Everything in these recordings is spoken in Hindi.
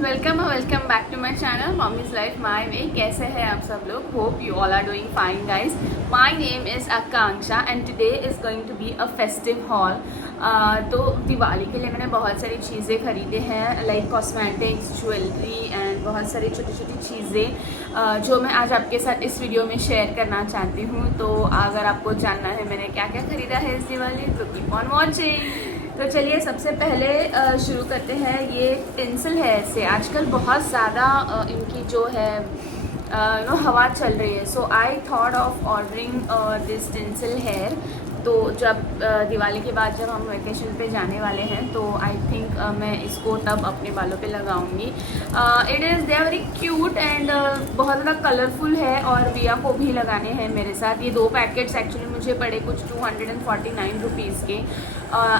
Welcome back to my channel mommy's life my way. कैसे हैं आप सब लोग? Hope you all are doing fine guys. My name is Akanksha and today is going to be a festive haul. तो दिवाली के लिए मैंने बहुत सारी चीज़ें खरीदे हैं, लाइक कॉस्मेटिक्स, ज्वेलरी एंड बहुत सारी छोटी छोटी चीज़ें जो मैं आज आपके साथ इस वीडियो में शेयर करना चाहती हूँ। तो अगर आपको जानना है मैंने क्या क्या खरीदा है इस दिवाली तो कीप ऑन वॉचिंग। तो चलिए सबसे पहले शुरू करते हैं। ये टिंसल है, ऐसे आजकल बहुत ज़्यादा इनकी जो है हवा चल रही है। So I thought of ordering this tinsel hair. तो जब दिवाली के बाद जब हम वेकेशन पे जाने वाले हैं तो आई थिंक मैं इसको तब अपने बालों पे लगाऊंगी। It is they are very cute and बहुत ज़्यादा कलरफुल है और विया को भी लगाने हैं मेरे साथ। ये 2 पैकेट्स एक्चुअली मुझे पड़े कुछ 249 रुपीज़ के।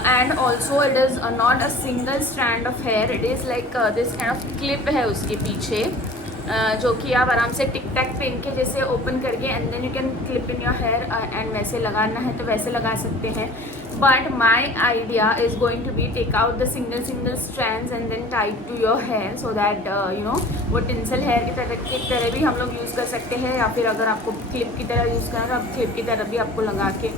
And also it is not a single strand of hair, it is like this kind of clip है उसके पीछे जो कि आप आराम से टिक टैक पेन के जैसे ओपन करके and then you can clip in your hair and वैसे लगाना है तो वैसे लगा सकते हैं। But my idea is going to be take out the single strands and then tight to your hair so that वो टिंसल हेयर की तरह भी हम लोग यूज़ कर सकते हैं, या फिर अगर आपको क्लिप की तरह यूज़ करना है तो आप क्लिप की तरह भी आपको लगा के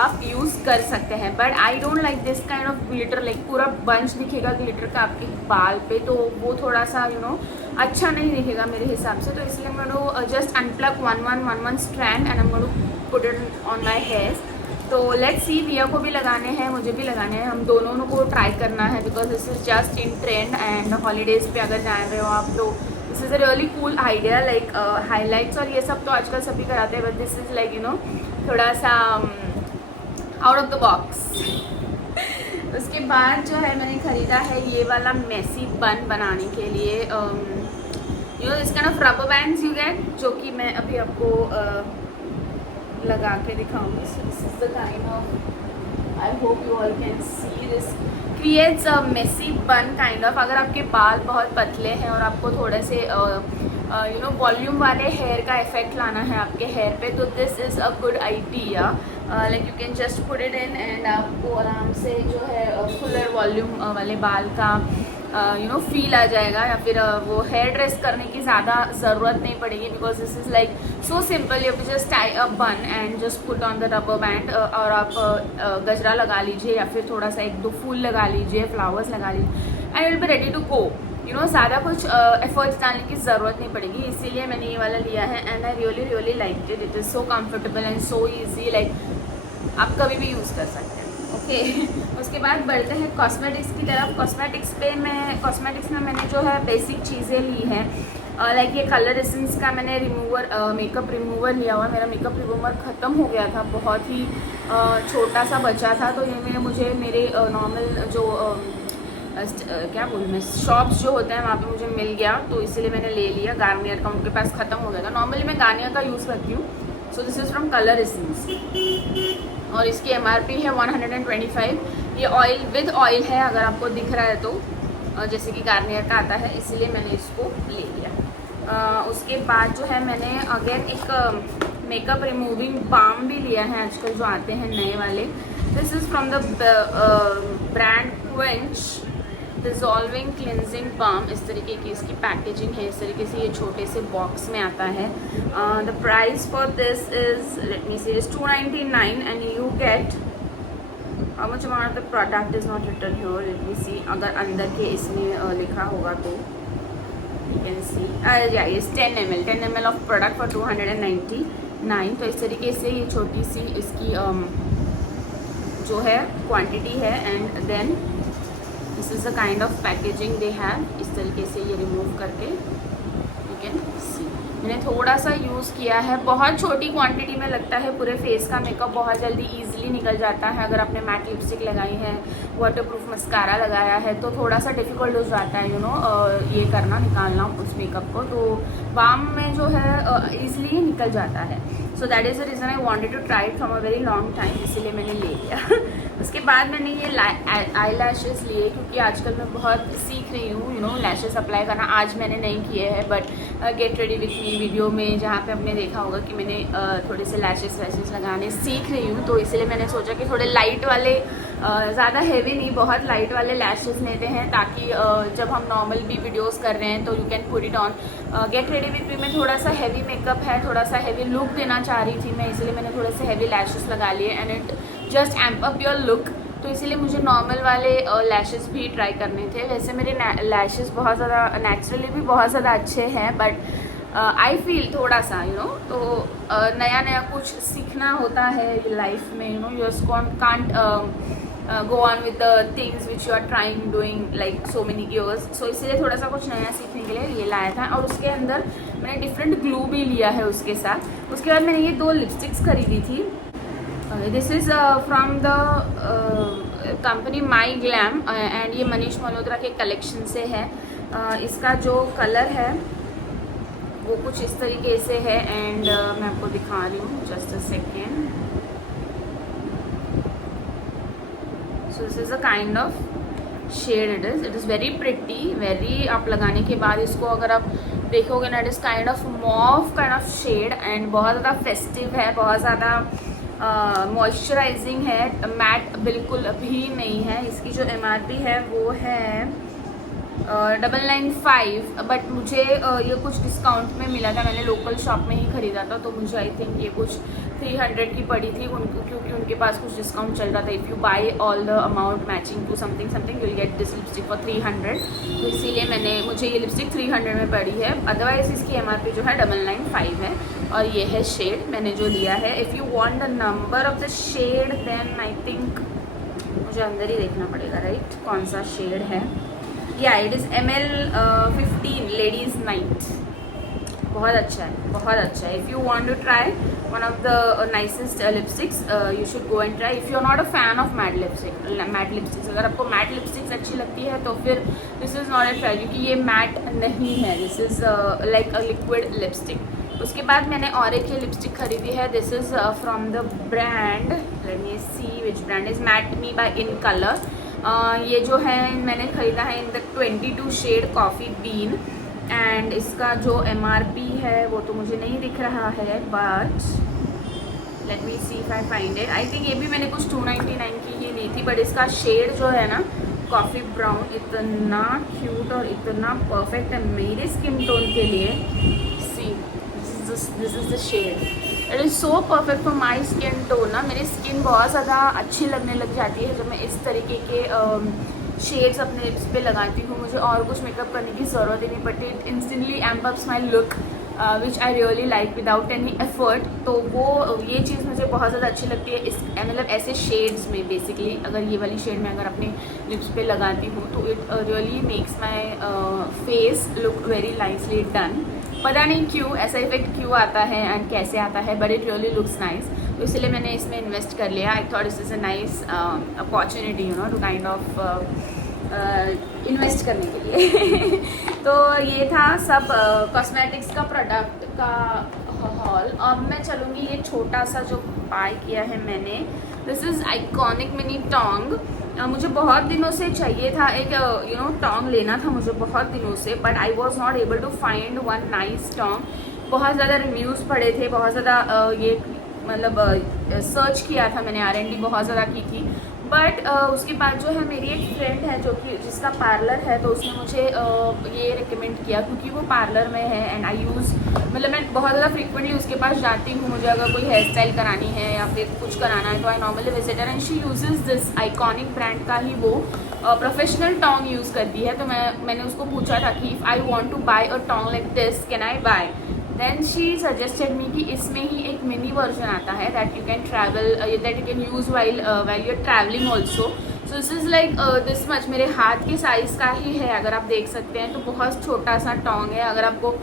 आप यूज़ कर सकते हैं। But I don't like this kind of glitter, like पूरा बंच दिखेगा ग्लिटर का आपके बाल पे, तो वो थोड़ा सा अच्छा नहीं दिखेगा मेरे हिसाब से। तो इसलिए मैं just unplug one strand and I'm going to put it on my hairs। तो लेट्स सी, विया को भी लगाने हैं, मुझे भी लगाने हैं, हम दोनों को ट्राई करना है because this is just in trend and holidays पे अगर जा रहे हो आप तो this is a really cool idea. Like highlights और ये सब तो आजकल सभी कराते हैं, बट दिस इज़ लाइक थोड़ा सा आउट ऑफ द बॉक्स। उसके बाद जो है मैंने ख़रीदा है ये वाला मेसी बन बनाने के लिए इस kind of rubber bands you get, जो कि मैं अभी आपको लगा के दिखाऊंगी। So this is the kind of, I hope you all can see this creates a Messi बन काइंड ऑफ। अगर आपके बाल बहुत पतले हैं और आपको थोड़े से वॉल्यूम वाले हेयर का इफेक्ट लाना है आपके हेयर पे तो this is a good idea. Like you can just put it in and आपको आराम से जो है फुलर वॉल्यूम वाले बाल का फील आ जाएगा, या फिर वो हेयर ड्रेस करने की ज़्यादा ज़रूरत नहीं पड़ेगी because this is like so simple. You just tie a bun and just put on the rubber band और आप गजरा लगा लीजिए या फिर थोड़ा सा 1-2 फूल लगा लीजिए, फ्लावर्स लगा लीजिए and it will be ready to go. ज़्यादा कुछ एफर्ट्स डालने की ज़रूरत नहीं पड़ेगी, इसीलिए मैंने ये वाला लिया है and I really like it. It is so comfortable and so easy, like आप कभी भी यूज़ कर सकते हैं। ओके उसके बाद बढ़ते हैं कॉस्मेटिक्स की तरफ। कॉस्मेटिक्स में मैंने जो है बेसिक चीज़ें ली हैं, लाइक ये कलर एसेंस का मैंने मेकअप रिमूवर लिया हुआ। मेरा मेकअप रिमूवर ख़त्म हो गया था, बहुत ही छोटा सा बचा था, तो ये मुझे मेरे नॉर्मल जो क्या बोलूँ मैं, शॉप्स जो होते हैं वहाँ पे मुझे मिल गया, तो इसीलिए मैंने ले लिया। गार्नियर का उनके पास ख़त्म हो गया था। नॉर्मली मैं गार्नियर का यूज़ करती हूँ। सो this is from colour essence और इसकी MRP है 125। ये ऑयल विद ऑयल है, अगर आपको दिख रहा है तो जैसे कि गार्नियर का आता है, इसीलिए मैंने इसको ले लिया। उसके बाद जो है मैंने अगेन एक मेकअप रिमूविंग बाम भी लिया है, आजकल जो आते हैं नए वाले। This is from the brand Quench dissolving cleansing balm. इस तरीके की इसकी पैकेजिंग है, इस तरीके से ये छोटे से बॉक्स में आता है। The price for this is, let me see, is 299 and you get how much amount the product is not written here. Let me see, अगर अंदर के इसमें लिखा होगा तो यू कैन सी इस 10 ml ऑफ प्रोडक्ट फॉर 299। तो इस तरीके से ये छोटी सी इसकी जो है क्वांटिटी है and then this is the kind of packaging they have. इस तरीके से ये रिमूव करके यू कैन सी, मैंने थोड़ा सा यूज़ किया है, बहुत छोटी क्वांटिटी में लगता है पूरे फेस का मेकअप बहुत जल्दी इजीली निकल जाता है। अगर आपने मैट लिपस्टिक लगाई है, वाटरप्रूफ मस्कारा लगाया है तो थोड़ा सा डिफ़िकल्ट हो जाता है ये करना, निकालना उस मेकअप को। तो बाम में जो है ईजिली ही निकल जाता है। So that is the reason I wanted to try it from a very long time, इसीलिए मैंने ले लिया। उसके बाद मैंने ये आई लैशेज़ लिए क्योंकि आजकल मैं बहुत सीख रही हूँ लैशेज़ अप्लाई करना। आज मैंने नहीं किए हैं but get ready with me video में जहाँ पे आपने देखा होगा कि मैंने थोड़े से लैशेज़ लगाने सीख रही हूँ, तो इसलिए मैंने सोचा कि थोड़े लाइट वाले, ज़्यादा हैवी नहीं, बहुत लाइट वाले लैशेस लेते हैं, ताकि जब हम नॉर्मल भी वीडियोस कर रहे हैं तो you can put it on. Get ready with me में थोड़ा सा हैवी मेकअप है, थोड़ा सा हैवी लुक देना चाह रही थी मैं, इसलिए मैंने थोड़े से हैवी लैशेस लगा लिए and it just amp up your look. तो इसीलिए मुझे नॉर्मल वाले लैशेस भी ट्राई करने थे। वैसे मेरे लैशेस बहुत ज़्यादा नेचुरली भी बहुत ज़्यादा अच्छे हैं, बट आई फील थोड़ा सा तो नया नया कुछ सीखना होता है लाइफ में, you just can't go on with the things which you are trying doing like so many years। so इसलिए थोड़ा सा कुछ नया सीखने के लिए ये लाया था। और उसके अंदर मैंने डिफरेंट ग्लू भी लिया है उसके साथ। उसके बाद मैंने ये 2 लिपस्टिक्स खरीदी थी। This is from the company my glam and ये मनीष मल्होत्रा के कलेक्शन से है। इसका जो कलर है वो कुछ इस तरीके से है एंड मैं आपको दिखा रही हूँ, just a second. So this is a kind of shade, it is very pretty, very, आप लगाने के बाद इसको अगर आप देखोगे ना, it is kind of mauve kind of shade and बहुत ज़्यादा फेस्टिव है, बहुत ज़्यादा मॉइस्चराइजिंग है, मैट बिल्कुल भी नहीं है। इसकी जो MRP है वो है 995, बट मुझे ये कुछ डिस्काउंट में मिला था, मैंने लोकल शॉप में ही ख़रीदा था, तो मुझे आई थिंक ये कुछ 300 की पड़ी थी उनको, क्योंकि उनके पास कुछ डिस्काउंट चल रहा था। If you buy all the amount matching to something something, you will get this lipstick for 300। तो इसीलिए मुझे ये लिपस्टिक 300 में पड़ी है। अदरवाइज इसकी MRP जो है 995 है और ये है शेड मैंने जो लिया है। If you want the number of the shade then I think मुझे अंदर ही देखना पड़ेगा, राइट, कौन सा शेड है। या it is ML15 ladies night. बहुत अच्छा है, बहुत अच्छा है। If you want to try one of the nicest lipsticks, you should go and try. If you are not a fan of matte lipsticks, अगर आपको मैट लिपस्टिक्स अच्छी लगती है तो फिर this is not a try, क्योंकि ये मैट नहीं है, this is like a liquid lipstick. उसके बाद मैंने और एक ये लिपस्टिक खरीदी है। This is from the brand, let me C which brand is matte me by in colour. ये जो है मैंने ख़रीदा है in the 22 shade coffee bean and इसका जो MRP है वो तो मुझे नहीं दिख रहा है, but let me see if I find it. I think ये भी मैंने कुछ 299 की ही ली थी, बट इसका शेड जो है ना कॉफ़ी ब्राउन, इतना क्यूट और इतना परफेक्ट है मेरे स्किन टोन के लिए। See this is the shade, it is so perfect for my skin tone ना। मेरी स्किन बहुत ज़्यादा अच्छी लगने लग जाती है जब मैं इस तरीके के शेड्स अपने लिप्स पे लगाती हूँ। मुझे और कुछ मेकअप करने की ज़रूरत ही नहीं पड़ती, it instantly amp ups my look which I really like without any effort. तो वो ये चीज़ मुझे बहुत ज़्यादा अच्छी लगती है इस मतलब ऐसे शेड्स में। बेसिकली अगर ये वाली शेड मैं अगर अपने लिप्स पे लगाती हूँ तो it really makes my face look very nicely done. पता नहीं क्यों ऐसा इफेक्ट क्यों आता है एंड कैसे आता है, but it really looks nice. तो इसलिए मैंने इसमें इन्वेस्ट कर लिया। I thought this is a nice opportunity to kind of invest करने के लिए। तो ये था सब कॉस्मेटिक्स का प्रोडक्ट का हॉल। अब मैं चलूँगी ये छोटा सा जो बाय किया है मैंने, this is iconic mini Tong. मुझे बहुत दिनों से चाहिए था एक टोंग लेना था मुझे बहुत दिनों से, but I was not able to find one nice tong. बहुत ज़्यादा रिव्यूज़ पढ़े थे, बहुत ज़्यादा ये मतलब सर्च किया था मैंने, R&D बहुत ज़्यादा की थी, बट उसके बाद जो है मेरी एक फ्रेंड है जो कि जिसका पार्लर है, तो उसने मुझे ये रिकमेंड किया क्योंकि वो पार्लर में है एंड आई यूज़ मतलब मैं बहुत ज़्यादा फ्रीक्वेंटली उसके पास जाती हूँ। मुझे अगर कोई हेयर स्टाइल करानी है या फिर कुछ कराना है तो I normally visitor and she uses this iconic brand का ही वो प्रोफेशनल टोंग यूज़ करती है। तो मैंने उसको पूछा था कि if I want to buy a tong like this can I buy, then she suggested me कि इसमें ही एक मिनी वर्जन आता है that you can travel, that you can use while you are travelling also. So this is like this much, मेरे हाथ के साइज़ का ही है अगर आप देख सकते हैं। तो बहुत छोटा सा टोंग है। अगर आपको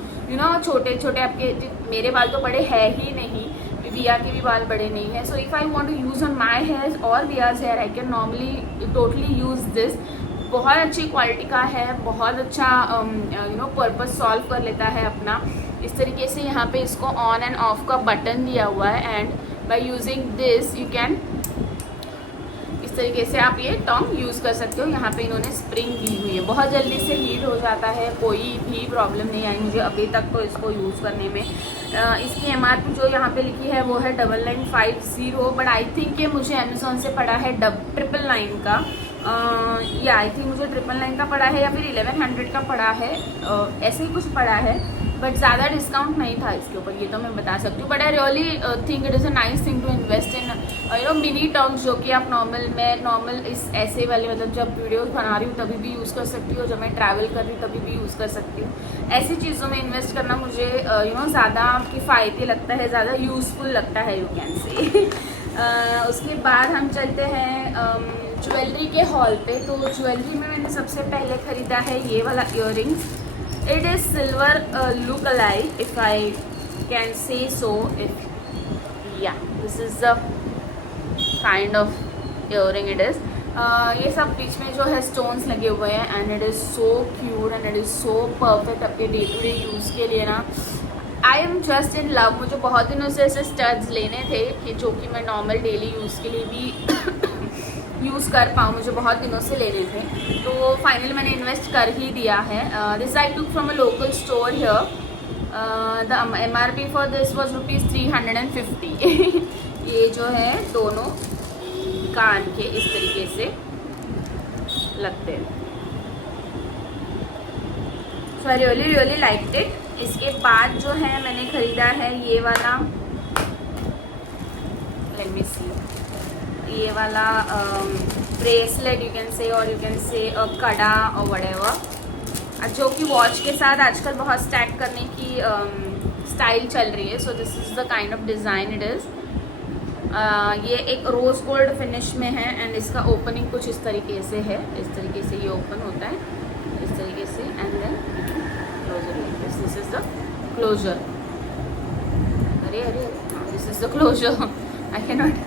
छोटे छोटे आपके, मेरे बाल तो बड़े है ही नहीं, विया के भी बाल बड़े नहीं है। So if I want to use on my hair और wigs hair I can normally totally use this. बहुत अच्छी क्वालिटी का है, बहुत अच्छा पर्पस सॉल्व कर लेता है अपना। इस तरीके से यहाँ पे इसको ऑन एंड ऑफ का बटन दिया हुआ है and by using this you can तरीके से आप ये टोंग यूज़ कर सकते हो। यहाँ पे इन्होंने स्प्रिंग दी हुई है, बहुत जल्दी से हीट हो जाता है, कोई भी प्रॉब्लम नहीं आई मुझे अभी तक तो इसको यूज़ करने में। इसकी MRP जो यहाँ पे लिखी है वो है 9950, बट आई थिंक ये मुझे अमेज़ोन से पड़ा है 999 का, या आई थिंक मुझे 999 का पड़ा है या फिर 1100 का पड़ा है, ऐसे ही कुछ पड़ा है, बट ज़्यादा डिस्काउंट नहीं था इसके ऊपर, ये तो मैं बता सकती हूँ। But I really think it is a nice thing to invest in you know mini tongs, जो कि आप नॉर्मल इस ऐसे वाले मतलब जब वीडियोस बना रही हूँ तभी भी यूज़ कर सकती हूँ, जब मैं ट्रैवल कर रही हूँ तभी भी यूज़ कर सकती हूँ। ऐसी चीज़ों में इन्वेस्ट करना मुझे यू नो ज़्यादा किफ़ायती लगता है, ज़्यादा यूज़फुल लगता है, यू कैन से। उसके बाद हम चलते हैं ज्वेलरी के हॉल पे। तो ज्वेलरी में मैंने सबसे पहले ख़रीदा है ये वाला earrings. It is silver look alike, if I can say so. This is the kind of earring it is. ये सब बीच में जो है स्टोन्स लगे हुए हैं and it is so cute and it is so perfect आपके डे टू डे यूज़ के लिए ना। आई एम जस्ट इन लव। मुझे बहुत दिनों से ऐसे स्टड्स लेने थे कि जो कि मैं नॉर्मल डेली यूज़ के लिए भी यूज़ कर पाऊँ, मुझे बहुत दिनों से लेने थे, तो फाइनली मैंने इन्वेस्ट कर ही दिया है। This I took from a local store here. The MRP for this was ₹350। ये जो है दोनों कान के इस तरीके से लगते हैं, so I really really liked it. इसके बाद जो है मैंने ख़रीदा है ये वाला, लेट मी सी, ये वाला ब्रेसलेट यू कैन से, और यू कैन से कड़ा और व्हाटएवर, जो कि वॉच के साथ आजकल बहुत स्टैक करने की स्टाइल चल रही है। सो this is the kind of design it is. ये एक रोज़ गोल्ड फिनिश में है एंड इसका ओपनिंग कुछ इस तरीके से है, इस तरीके से ये ओपन होता है इस तरीके से, and then closure, this is the closure. अरे this is the closure, I can not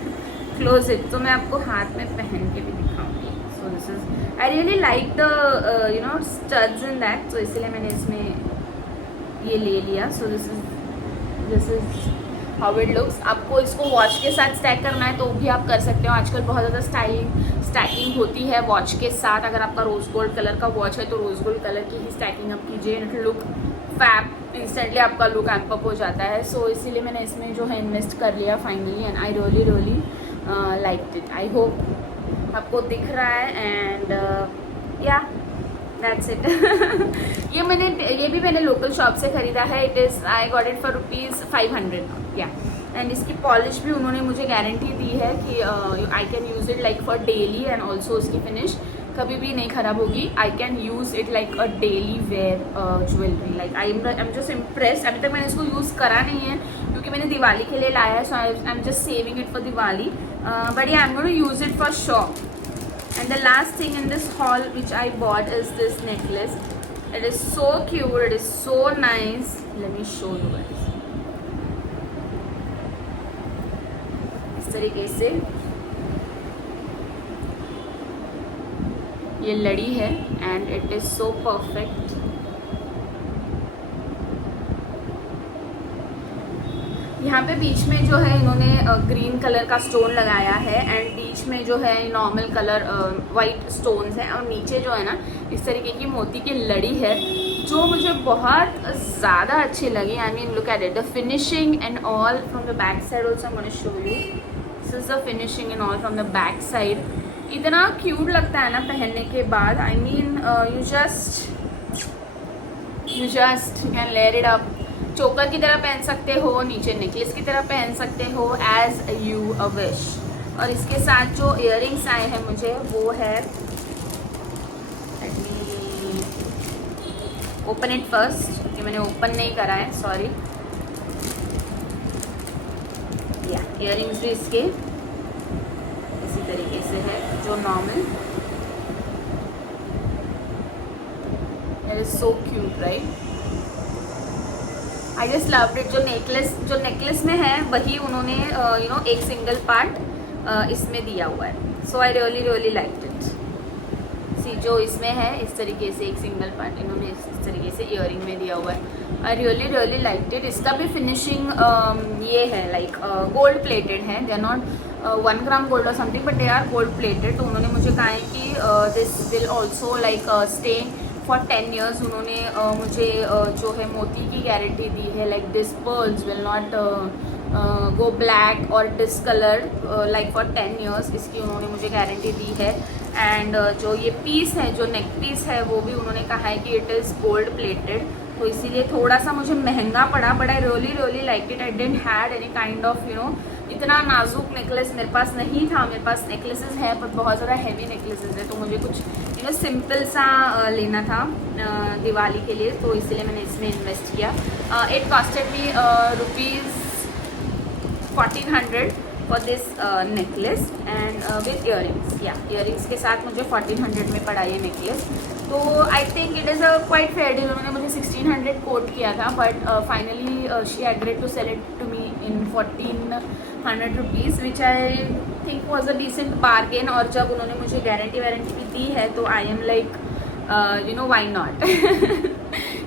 close it, तो मैं आपको हाथ में पहन के भी दिखाऊंगी। So this is, I really like the you know studs in that, तो इसलिए मैंने इसमें ये ले लिया। So this is how it looks. आपको इसको वॉच के साथ स्टैक करना है तो भी आप कर सकते हो। आजकल बहुत ज़्यादा स्टैकिंग होती है वॉच के साथ। अगर आपका रोज़ गोल्ड कलर का वॉच है तो रोज़ गोल्ड कलर की ही स्टैकिंग आप कीजिए, इट लुक फैब, इंस्टेंटली आपका लुक एम्प अप हो जाता है। सो इसीलिए मैंने इसमें जो है इन्वेस्ट कर लिया finally, and I really really liked it. I hope आपको दिख रहा है, एंड या दैट्स इट। ये भी मैंने लोकल शॉप से ख़रीदा है। It is, I got it for ₹500 या, एंड इसकी पॉलिश भी उन्होंने मुझे गारंटी दी है कि I can use it like for daily, and also उसकी फिनिश कभी भी नहीं ख़राब होगी। I can use it like a daily wear jewellery. Like I am just impressed. अभी तक मैंने इसको यूज़ करा नहीं है क्योंकि मैंने दिवाली के लिए लाया है, so I am just saving it for Diwali, but I am going to use it for sure. And the last thing in this haul which I bought is this necklace. It is so cute, it is so nice. Let me show you guys. इस तरीके से ये लड़ी है and it is so perfect. यहाँ पे बीच में जो है इन्होंने ग्रीन कलर का स्टोन लगाया है, एंड बीच में जो है नॉर्मल कलर वाइट स्टोन्स हैं, और नीचे जो है ना इस तरीके की मोती की लड़ी है जो मुझे बहुत ज़्यादा अच्छी लगी। I mean look at it, the finishing and all from the back side also I am gonna show you. This is the finishing and all from the back side. इतना क्यूट लगता है ना पहनने के बाद। I mean you just can layer it up, चोकर की तरह पहन सकते हो, नीचे नेकलेस की तरह पहन सकते हो, एज यू अ विश। और इसके साथ जो इयररिंग्स आए हैं मुझे वो है, let me open it first, कि मैंने ओपन नहीं करा है, सॉरी। या इयररिंग्स भी इसके इसी तरीके से है, जो normal. It is so cute right. I just loved it. जो नेकलेस में है वही उन्होंने यू नो एक सिंगल पार्ट इसमें दिया हुआ है। So I really really liked it. See see जो इसमें है इस तरीके से एक सिंगल पार्ट इन्होंने इस तरीके से इयरिंग में दिया हुआ है। I really like it. इसका भी फिनिशिंग ये है लाइक गोल्ड प्लेटेड है, they are not 1 gram gold और something but they are gold plated. तो उन्होंने मुझे कहा है कि this will also like stay for 10 years। उन्होंने मुझे जो है मोती की गारंटी दी है, like this pearls will not go black और डिसकलर लाइक फॉर 10 years, इसकी उन्होंने मुझे गारंटी दी है। एंड जो ये पीस है, जो नेक पीस है, वो भी उन्होंने कहा है कि इट इज़ गोल्ड प्लेटेड, तो इसीलिए थोड़ा सा मुझे महंगा पड़ा, but I really like it. I didn't had any kind of इतना नाजुक नेकलेस मेरे पास नहीं था। मेरे पास नेकलेसेस है पर बहुत ज़्यादा हैवी नेकलेसेस है, तो मुझे कुछ सिंपल सा लेना था दिवाली के लिए, तो इसलिए मैंने इसमें इन्वेस्ट किया। It costed me ₹1400 for this necklace and with earrings. या इयरिंग्स के साथ मुझे 1400 में पड़ा ये नेकलेस। तो I think it is a quite fair deal. उन्होंने मुझे 1600 कोट किया था, but finally she agreed to sell it to me in 1400 rupees, which I think was a decent bargain. और जब उन्होंने मुझे गारंटी वारंटी भी दी है तो I am like why not.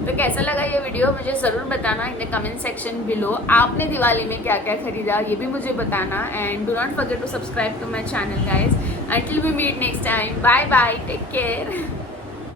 तो कैसा लगा ये वीडियो मुझे ज़रूर बताना in the comment section below. आपने दिवाली में क्या क्या खरीदा ये भी मुझे बताना। And do not forget to subscribe to my channel guys. Until we meet next time, bye bye, take care.